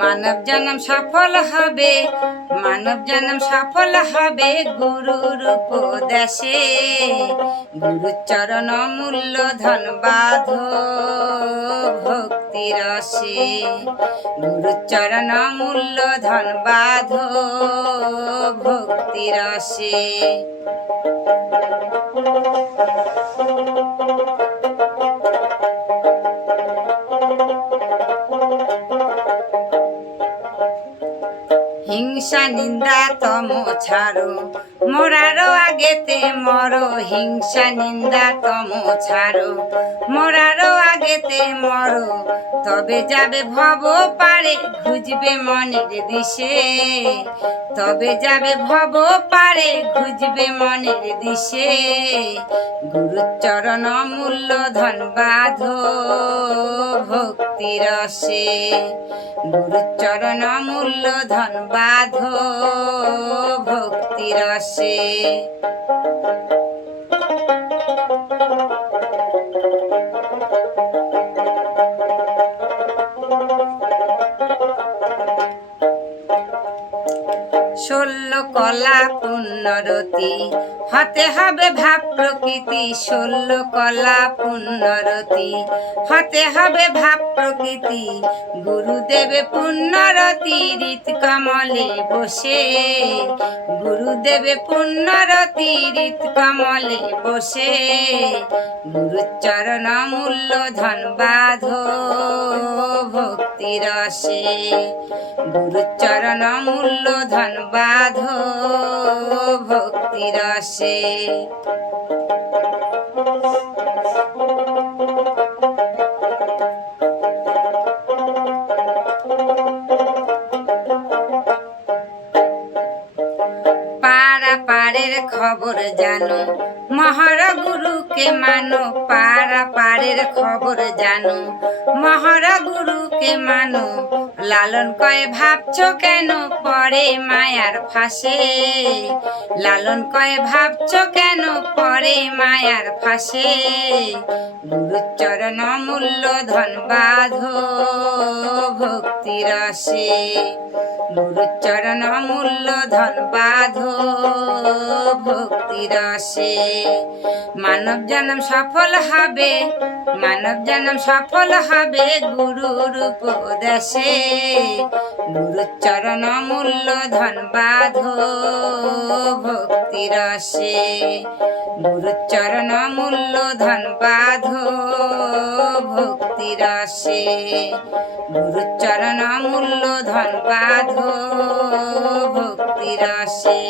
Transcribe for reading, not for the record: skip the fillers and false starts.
মানব জন্ম সফল হবে, মানব জন্ম সফল হবে গুরুর উপদেশে। গুরুর চরণ মূল্য ধন বাঁধো ভক্তি রসে। গুরুর চরণ মূল্য ধন বাঁধো ভক্তি রসে। হিংসা নিন্দা তম ছাড়ো, মরারও আগেতে মরো। হিংসা নিন্দা তম ছাড়ো, মরারও আগেতে মরো। তবে যাবে ভব পারে, খুঁজবে মনের দিশে। তবে যাবে ভব পারে, খুঁজবে মনের দিশে। গুরুর চরণ মূল্য ধন বাঁধো ভক্তি রসে। গুরুর চরণ মূল্য ধন বাঁধো ভক্তি রসে। ষোল কলা পুণ্যরতি হতে হবে ভাব প্রকৃতি। ষোল কলা পুণ্যরতি হতে হবে ভাব প্রকৃতি। গুরুদেবে পুণ্যরতি হৃদ কমলে বসে। গুরুদেবে পুণ্যরতি হৃদ কমলে বসে। গুরুর চরণ মূল্য ধন বাঁধো ভক্তি রসে। গুরুর চরণ মূল্য ধন বাঁধো ভক্তি রসে। পাড়া পাড়ের খবর জানো, মহারা গুরুকে মানো। পাড়া পাড়ের খবর জানো, মহারা গুরুকে মানো। লালন কয়ে ভাবছো কেন পরে মায়ার ফাঁসে। লালন কয়ে ভাবছো কেন পরে মায়ার ফাঁসে। গুরুর চরণ মূল্য ধন বাঁধো ভক্তি রসে। গুরুর চরণ মূল্য ধন বাঁধো ভক্তি রসে। মানব জন্ম সফল হবে, মানব জন্ম সফল হবে গুরুর উপদেশে। গুরুর চরণ মূল্য ধন বাঁধো ভক্তি রসে। গুরুর চরণ মূল্য ধন বাঁধো ভক্তি রসে। গুরুর চরণ মূল্য ধন বাঁধো ভক্তি রসে।